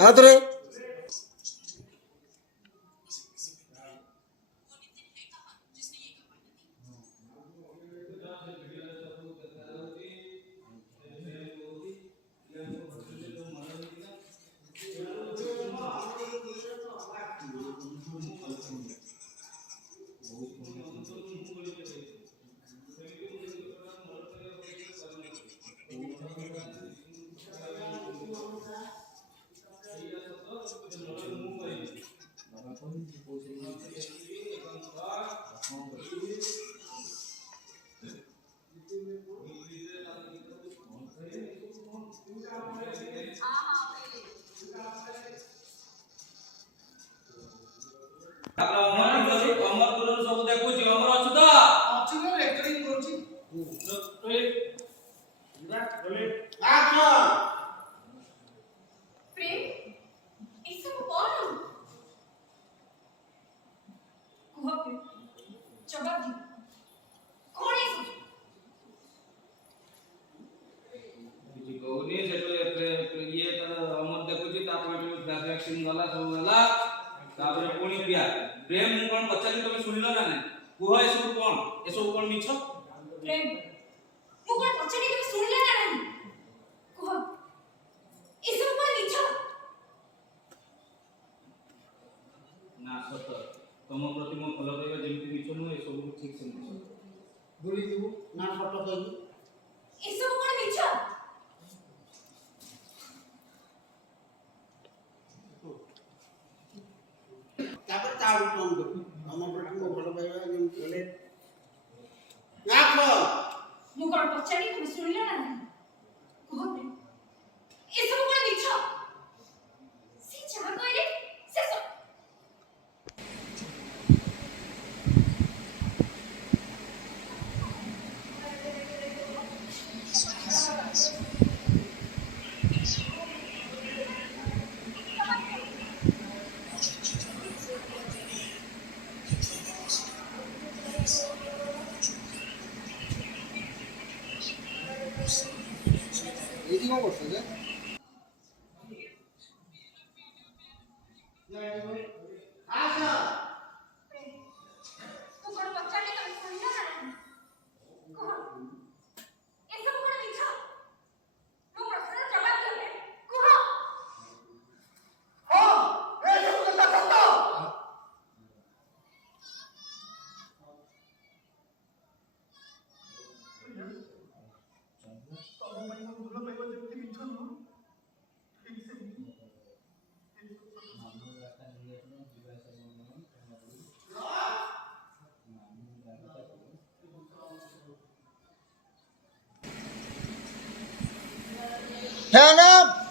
आदरे प्रेम मु कोन पचाली तुम सुनिलो ना नै कुह ए सब कोन मिछ प्रेम मु कोन पचाली तुम सुनिले ना नै कुह ए सब कोन मिछ ना सत तुम प्रति मो फल पाइबा जेमति मिछ नु ए सब ठीक से मिछ गुली दिबु ना फटो कहि ए सब कोन मिछ तापर ताऊ कोन को हम प्रति मो फल पाइबा जेमति बोले ना को मु कोन पचाली तुम सुनिले ना नै कुह प्रेम ए सब कोन मिछ से जा कहले से सब एदी को करछ जे आशा मु कोन पचाली तुम सुनिले ना नै कुह ए सब कोन मिछ मु प्रश्न जवाब देबे कुह हो ए सब कथा सत Help!